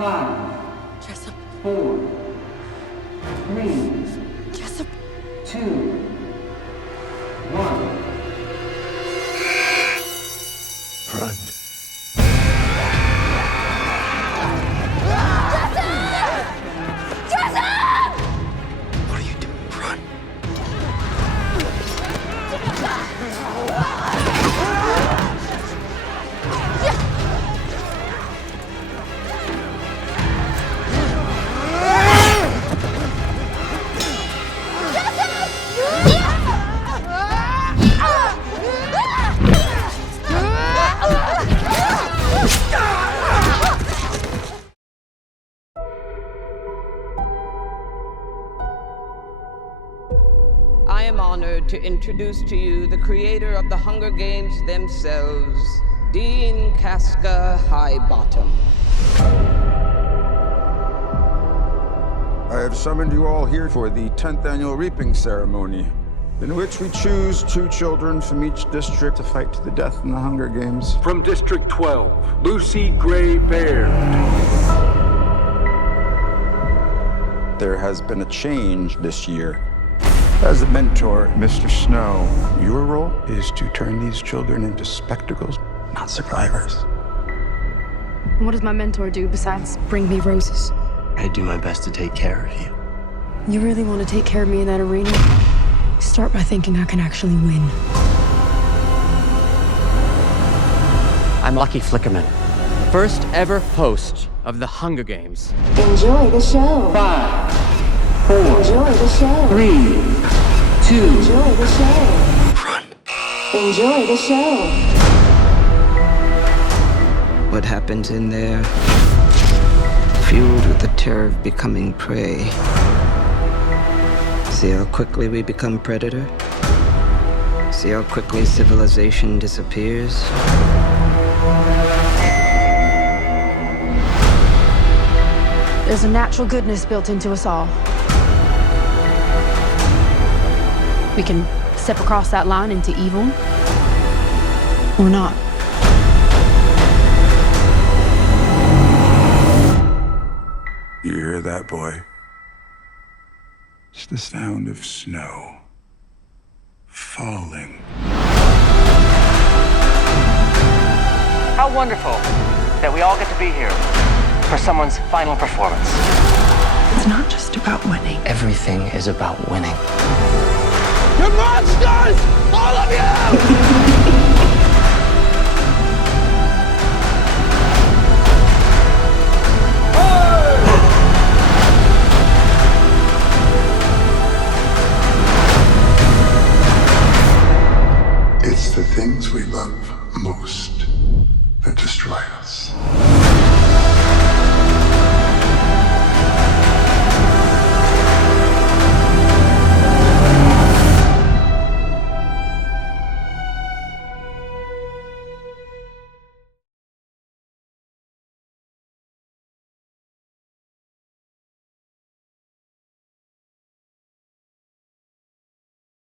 5, Jessup. 4, 3, Jessup. 2, 1. Run. What are you doing? Run. I am honored to introduce to you the creator of the Hunger Games themselves, Dean Casca Highbottom. I have summoned you all here for the 10th annual reaping ceremony, in which we choose 2 children from each district to fight to the death in the Hunger Games. From District 12, Lucy Gray Baird. There has been a change this year. As the mentor, Mr. Snow, your role is to turn these children into spectacles, not survivors. What does my mentor do besides bring me roses? I do my best to take care of you. You really want to take care of me in that arena? Start by thinking I can actually win. I'm Lucky Flickerman, first ever host of the Hunger Games. Enjoy the show. 5, 4, Enjoy the show. 3, 2, Enjoy the show. Run. Enjoy the show. What happens in there, fueled with the terror of becoming prey. See how quickly we become predator? See how quickly civilization disappears? There's a natural goodness built into us all. We can step across that line into evil, or not. You hear that, boy? It's the sound of snow falling. How wonderful that we all get to be here for someone's final performance. It's not just about winning. Everything is about winning. You're monsters! All of you! It's the things we love most that destroy us.